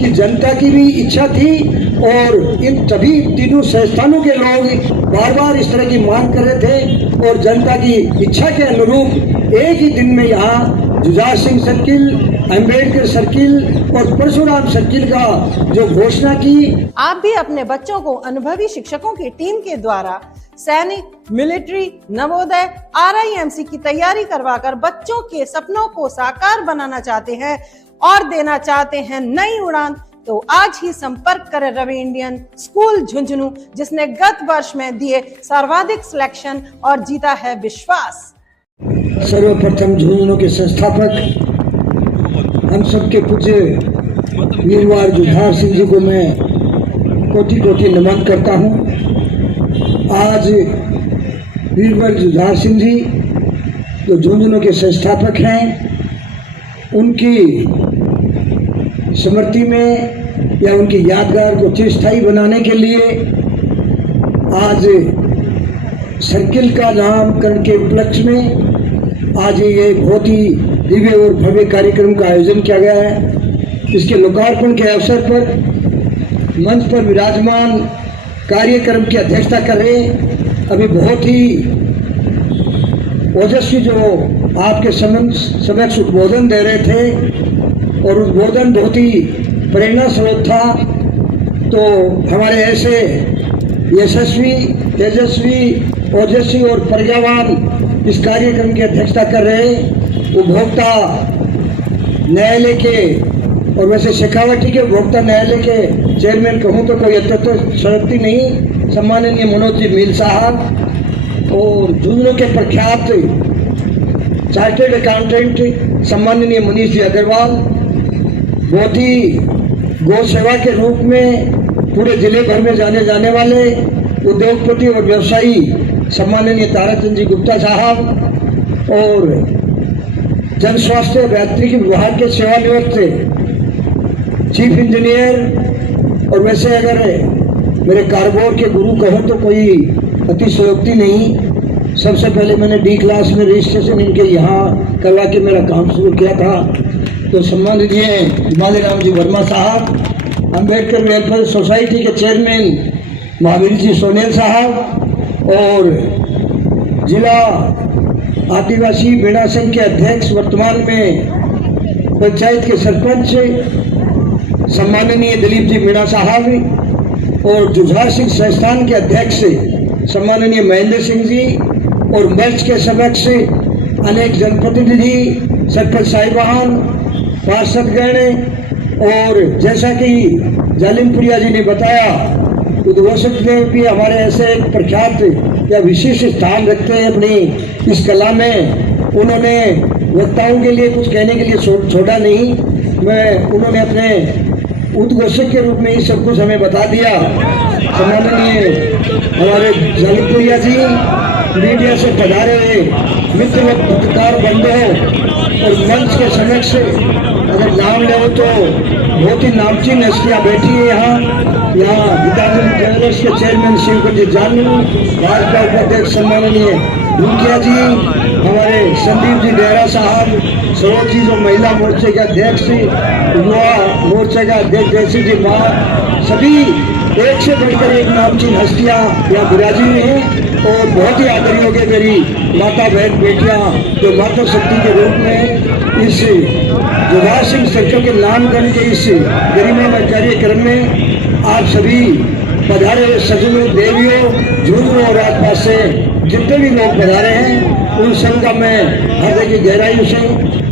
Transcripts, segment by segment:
कि जनता की भी इच्छा थी और इन सभी तीनों संस्थानों के लोग बार बार इस तरह की मांग कर रहे थे और जनता की इच्छा के अनुरूप एक ही दिन में यहाँ जुझार सिंह सर्किल, अंबेडकर सर्किल और परशुराम सर्किल का जो घोषणा की। आप भी अपने बच्चों को अनुभवी शिक्षकों की टीम के द्वारा सैनिक, मिलिट्री, नवोदय, RIMC की तैयारी करवाकर बच्चों के सपनों को साकार बनाना चाहते हैं और देना चाहते हैं नई उड़ान, तो आज ही संपर्क करें रवि इंडियन स्कूल झुंझुनू, जिसने गत वर्ष में दिए सर्वाधिक सिलेक्शन और जीता है विश्वास। सर्वप्रथम झुंझुनू के संस्थापक हम सबके पूज्य वीरवार जुझार सिंह जी को मैं कोटि कोटि नमन करता हूँ। आज वीरवार जुझार सिंह जी जो झुंझुनू के संस्थापक हैं, उनकी स्मृति में या उनकी यादगार को चिरस्थायी बनाने के लिए आज सर्किल का नामकरण के उपलक्ष्य में आज ये बहुत ही दिव्य और भव्य कार्यक्रम का आयोजन किया गया है। इसके लोकार्पण के अवसर पर मंच पर विराजमान कार्यक्रम की अध्यक्षता कर रहे अभी बहुत ही ओजस्वी जो आपके समक्ष उद्बोधन दे रहे थे और उद्बोधन बहुत ही प्रेरणा स्रोत था। तो हमारे ऐसे यशस्वी, तेजस्वी, ओजस्वी और प्रज्ञावान इस कार्यक्रम की अध्यक्षता कर रहे उपभोक्ता न्यायालय के और वैसे शेखावटी के उपभोक्ता न्यायालय के चेयरमैन कहूँ तो कोई अत्यंत शक्ति नहीं, सम्माननीय मनोज जी मील साहब और झुंझुनू के प्रख्यात चार्टर्ड अकाउंटेंट सम्माननीय मनीष जी अग्रवाल, बहुत ही गौ सेवा के रूप में पूरे जिले भर में जाने वाले उद्योगपति और व्यवसायी सम्माननीय ताराचंद जी गुप्ता साहब और जन स्वास्थ्य अभियांत्रिकी विभाग के सेवानिवृत्त चीफ इंजीनियर और वैसे अगर मेरे कारबोर्ड के गुरु कहो तो कोई अतिशयोक्ति नहीं। सबसे पहले मैंने D क्लास में रजिस्ट्रेशन इनके यहाँ करवा के मेरा काम शुरू किया था। तो सम्माननीय हिमालय राम जी वर्मा साहब, अंबेडकर वेलफेयर सोसाइटी के चेयरमैन महावीर जी सोनेल साहब और जिला आदिवासी बेड़ा संघ के अध्यक्ष, वर्तमान में पंचायत के सरपंच सम्माननीय दिलीप जी मीणा साहब और जुझार सिंह संस्थान के अध्यक्ष सम्माननीय महेंद्र सिंह जी और मंच के समक्ष अनेक जनप्रतिनिधि, सरपंच साहिबान, पार्षदगण और जैसा कि जालिमपुरिया जी ने बताया, उद्घोषक देव भी हमारे ऐसे एक प्रख्यात या विशिष्ट स्थान रखते हैं अपनी इस कला में। उन्होंने वक्ताओं के लिए कुछ कहने के लिए छोड़ा नहीं, उन्होंने अपने उद्घोषक के रूप में ही सब कुछ हमें बता दिया। सम्माननीय हमारे जालिमपुरिया जी, मीडिया से पधारे हुए मित्र व पत्रकार बंधुओं और मंच के समक्ष अगर नाम ले तो बहुत ही नामचीन हस्तियाँ बैठी है यहाँ गीतांजलि ज्वेलर्स के चेयरमैन शिवकुमार जी जानू, भाजपा उपाध्यक्ष सम्माननीय मुखिया जी, हमारे संदीप जी डेरा साहब, सरोज जी जो महिला मोर्चे के अध्यक्ष, युवा मोर्चे का अध्यक्ष जैसी जी माँ, सभी एक से बढ़कर एक नामचीन हस्तियाँ यहाँ विराजी हुई हैं और बहुत ही आदरणीय हो गए मेरी माता बहन बेटियाँ जो माता शक्ति के रूप में इस जुझार सिंह सर्किल के नामकरण के इस गरिमामय कार्यक्रम में आप सभी पधारे सजनों, देवियों, झुंझुनू और आसपास से जितने भी लोग पधारे हैं उन सब का मैं हृदय की गहराई से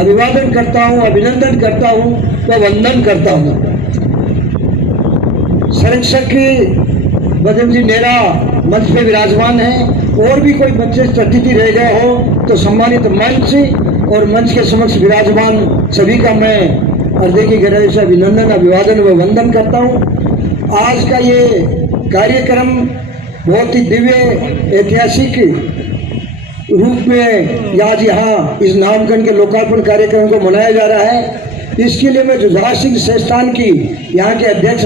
अभिवादन करता हूँ, अभिनंदन करता हूँ व वंदन करता हूँ। संरक्षक बदन जी नेरा मंच पे विराजमान है और भी कोई बच्चे अतिथि रह गए हो तो सम्मानित मंच और मंच के समक्ष विराजमान सभी का मैं हृदय की गहराई से अभिनंदन, अभिवादन व वंदन करता हूँ। आज का ये कार्यक्रम बहुत ही दिव्य ऐतिहासिक रूप में आज यहाँ इस नामकरण के लोकार्पण कार्यक्रम को मनाया जा रहा है। इसके लिए मैं जुझार सिंह संस्थान की यहाँ के अध्यक्ष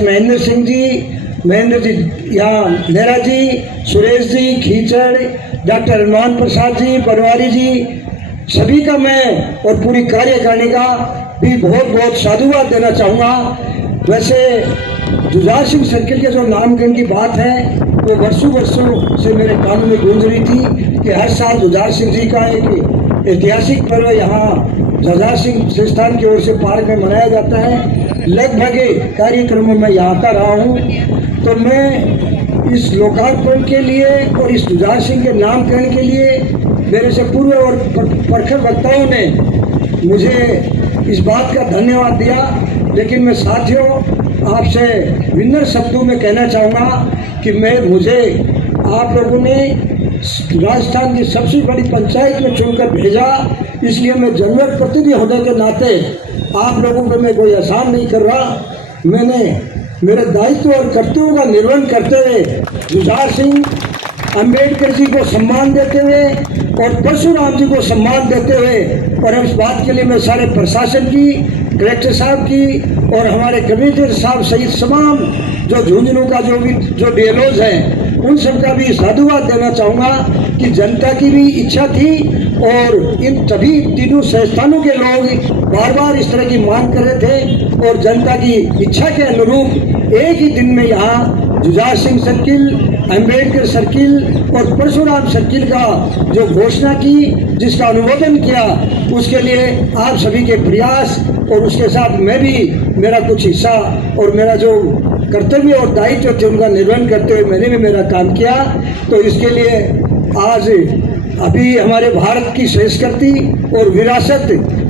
महेंद्र जी यहाँ नेहरा जी, सुरेश जी खींचड़, डॉक्टर हनुमान प्रसाद जी, बनवारी जी, सभी का मैं और पूरी कार्यकारिणी का भी बहुत बहुत साधुवाद देना चाहूँगा। वैसे जुझार सिंह सर्किल के जो नामकरण की बात है वो वर्षों से मेरे कानों में गूंज रही थी कि हर साल जुझार सिंह जी का एक ऐतिहासिक पर्व यहाँ जुझार सिंह संस्थान की ओर से पार्क में मनाया जाता है। लगभग कार्यक्रमों में यहाँ आता रहा हूँ, तो मैं इस लोकार्पण के लिए और इस जुझार सिंह के नामकरण के लिए मेरे से पूर्व और प्रखर वक्ताओं ने मुझे इस बात का धन्यवाद दिया, लेकिन मैं साथियों आपसे विनम्र शब्दों में कहना चाहूँगा कि मुझे आप लोगों ने राजस्थान की सबसे बड़ी पंचायत में चुनकर भेजा, इसलिए मैं जरूरत प्रतिनिधि होने के नाते आप लोगों को मैं कोई एहसान नहीं कर रहा। मैंने मेरे दायित्व और कर्तव्यों का निर्वहन करते हुए जुझार सिंह, अंबेडकर जी को सम्मान देते हुए और परशुराम जी को सम्मान देते हुए, और इस बात के लिए मैं सारे प्रशासन की, कलेक्टर साहब की और हमारे कमिश्नर साहब सहित तमाम जो झुंझुनू का जो डीएलओज हैं उन सबका भी साधुवाद देना चाहूँगा कि जनता की भी इच्छा थी और इन सभी तीनों संस्थानों के लोग बार बार इस तरह की मांग कर रहे थे और जनता की इच्छा के अनुरूप एक ही दिन में यहाँ जुझार सिंह सर्किल, अंबेडकर सर्किल और परशुराम सर्किल का जो घोषणा की, जिसका अनुमोदन किया, उसके लिए आप सभी के प्रयास और उसके साथ मैं भी मेरा कुछ हिस्सा और मेरा जो कर्तव्य और दायित्व थे उनका निर्वहन करते हुए मैंने भी मेरा काम किया। तो इसके लिए आज अभी हमारे भारत की संस्कृति और विरासत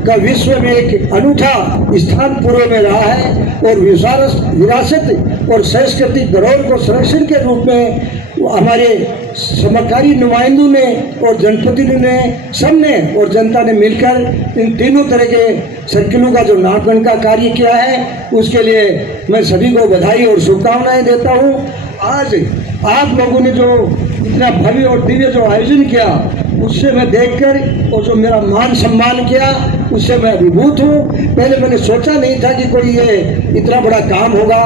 का विश्व में एक अनूठा स्थान पूर्व में रहा है और विरासत और सांस्कृतिक धरोहर को संरक्षण के रूप में हमारे समकारी नुमाइंदों ने और जनप्रतिनिधियों ने, सबने और जनता ने मिलकर इन तीनों तरह के सर्किलों का जो नामकरण का कार्य किया है, उसके लिए मैं सभी को बधाई और शुभकामनाएं देता हूं। आज आप लोगों ने जो इतना भव्य और दिव्य जो आयोजन किया, उससे मैं देखकर और जो मेरा मान सम्मान किया, उससे मैं अभिभूत हूँ। पहले मैंने सोचा नहीं था कि कोई ये इतना बड़ा काम होगा।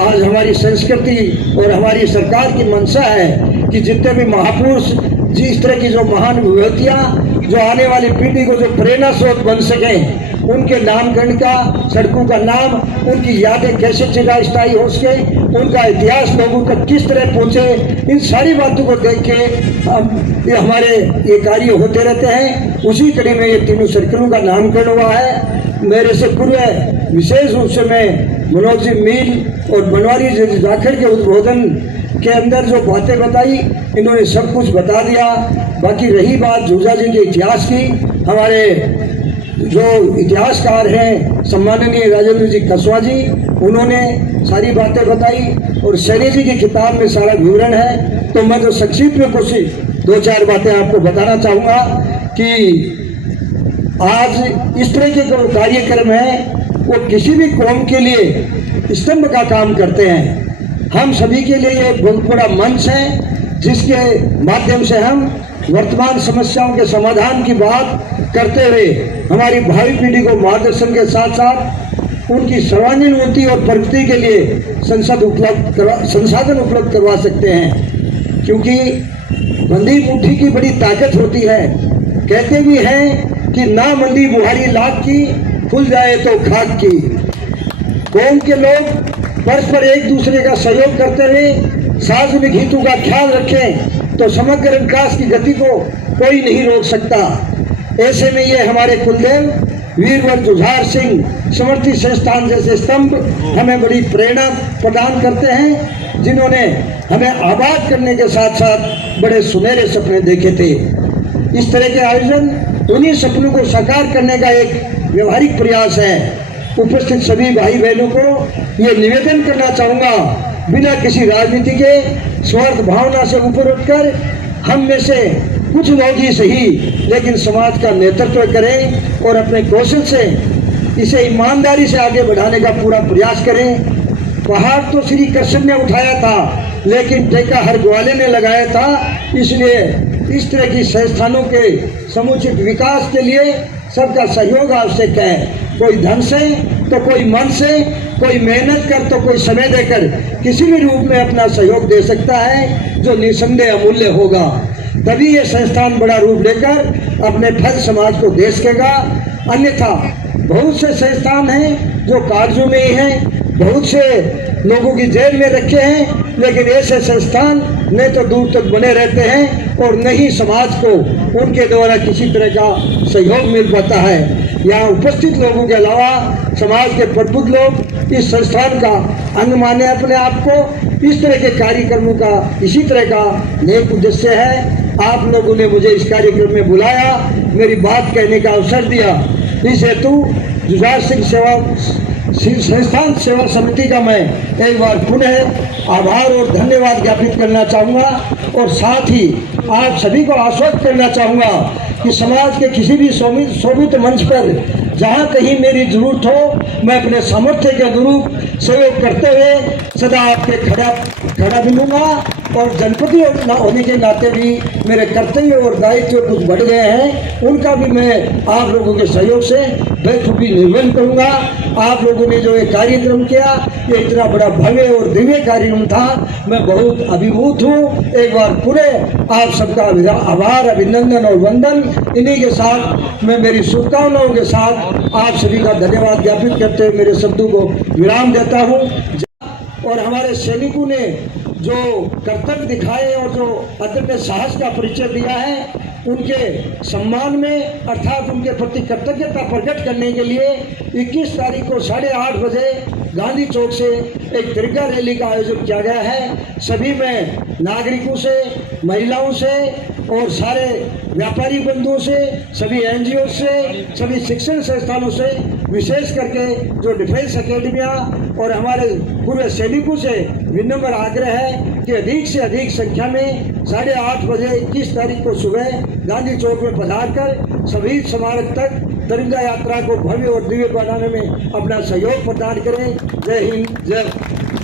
आज हमारी संस्कृति और हमारी सरकार की मंशा है कि जितने भी महापुरुष जी, इस तरह की जो महान विभूतियाँ जो आने वाली पीढ़ी को जो प्रेरणा स्रोत बन सकें, उनके नामकरण का, सड़कों का नाम, उनकी यादें कैसे चिरस्थायी हो सके, उनका इतिहास लोगों तक किस तरह पहुँचे, इन सारी बातों को देख के हमारे ये कार्य होते रहते हैं। उसी कड़ी में ये तीनों सर्किलों का नामकरण हुआ है। मेरे से पूर्व विशेष रूप से मैं मनोज जी मील और बनवारी जी जाखड़ के उद्बोधन के अंदर जो बातें बताई, इन्होंने सब कुछ बता दिया। बाकी रही बात जुझार जी के इतिहास की, हमारे जो इतिहासकार हैं सम्माननीय राजेंद्र जी कसवा जी, उन्होंने सारी बातें बताई और सैनी जी की किताब में सारा विवरण है। तो मैं तो संक्षिप्त में कुछ 2-4 बातें आपको बताना चाहूँगा कि आज इस तरह के जो कार्यक्रम है वो किसी भी कौम के लिए स्तंभ का काम करते हैं। हम सभी के लिए ये बहुत बड़ा मंच है जिसके माध्यम से हम वर्तमान समस्याओं के समाधान की बात करते हुए हमारी भावी पीढ़ी को मार्गदर्शन के साथ साथ उनकी सर्वांगीण उन्नति और प्रगति के लिए संसाधन उपलब्ध करवा सकते हैं। क्योंकि बंदी मुट्ठी की बड़ी ताकत होती है। कहते भी हैं कि ना मंदी बुहारी लाख की, खुल जाए तो खाक की। कौम के लोग परस्पर एक दूसरे का सहयोग करते हुए सार्वजनिक हितों का ख्याल रखें तो समग्र विकास की गति को कोई नहीं रोक सकता। ऐसे में ये हमारे कुलदेव वीरवर जुझार सिंह समर्थी संस्थान जैसे स्तंभ हमें बड़ी प्रेरणा प्रदान करते हैं, जिन्होंने हमें आबाद करने के साथ साथ बड़े सुनहरे सपने देखे थे। इस तरह के आयोजन उन्हीं सपनों को साकार करने का एक व्यवहारिक प्रयास है। उपस्थित सभी भाई बहनों को ये निवेदन करना चाहूँगा, बिना किसी राजनीति के स्वार्थ भावना से ऊपर उठकर हम में से कुछ लोग ही सही लेकिन समाज का नेतृत्व करें और अपने कौशल से इसे ईमानदारी से आगे बढ़ाने का पूरा प्रयास करें। पहाड़ तो श्री कृष्ण ने उठाया था लेकिन ठेका हर ग्वाले ने लगाया था। इसलिए इस तरह की संस्थानों के समुचित विकास के लिए सबका सहयोग आवश्यक है। कोई धन से तो कोई मन से, कोई मेहनत कर तो कोई समय देकर किसी भी रूप में अपना सहयोग दे सकता है, जो निसंदेह अमूल्य होगा। तभी ये संस्थान बड़ा रूप लेकर अपने फल समाज को दे सकेगा। अन्यथा बहुत से संस्थान हैं जो कागजों में ही हैं, बहुत से लोगों की जेल में रखे हैं, लेकिन ऐसे संस्थान न तो दूर तक बने रहते हैं और न ही समाज को उनके द्वारा किसी तरह का सहयोग मिल पाता है। यहाँ उपस्थित लोगों के अलावा समाज के प्रबुद्ध लोग इस संस्थान का अंग माने अपने आप को। इस तरह के कार्यक्रमों का इसी तरह का नेक उद्देश्य है। आप लोगों ने मुझे इस कार्यक्रम में बुलाया, मेरी बात कहने का अवसर दिया। इस हेतु जुझार सिंह सेवा संस्थान सेवा समिति का मैं एक बार पुनः आभार और धन्यवाद ज्ञापित करना चाहूँगा और साथ ही आप सभी को आश्वस्त करना चाहूँगा कि समाज के किसी भी शोभित मंच पर जहाँ कहीं मेरी जरूरत हो, मैं अपने सामर्थ्य के अनुरूप सहयोग करते हुए सदा आपके खड़ा मिलूंगा। और जनपति होने के नाते भी मेरे कर्तव्य और दायित्व कुछ बढ़ गए हैं, उनका भी मैं आप लोगों के सहयोग से बखूबी निर्वहन करूंगा। आप लोगों ने जो ये कार्यक्रम किया, ये इतना बड़ा भव्य और दिव्य कार्यक्रम था, मैं बहुत अभिभूत हूँ। एक बार पूरे आप सबका आभार, अभिनंदन और वंदन। इन्हीं के साथ मैं मेरी शुभकामनाओं के साथ आप सभी का धन्यवाद ज्ञापित करते हुए मेरे शब्दों को विराम देता हूँ। और हमारे सैनिकों ने जो कर्तव्य दिखाए और जो अदम्य साहस का परिचय दिया है, उनके सम्मान में अर्थात उनके प्रति कृतज्ञता प्रकट करने के लिए 21 तारीख को 8:30 बजे गांधी चौक से एक तिरंगा रैली का आयोजन किया गया है। सभी में नागरिकों से, महिलाओं से और सारे व्यापारी बंधुओं से, सभी एनजीओ से, सभी शिक्षण संस्थानों से, विशेष करके जो डिफेंस अकेडमियाँ और हमारे पूर्व सैनिकों से विनम्र आग्रह है कि अधिक से अधिक संख्या में 8:30 बजे 21 तारीख को सुबह गांधी चौक में पधार कर शहीद स्मारक तक तिरंगा यात्रा को भव्य और दिव्य बनाने में अपना सहयोग प्रदान करें। जय हिंद, जय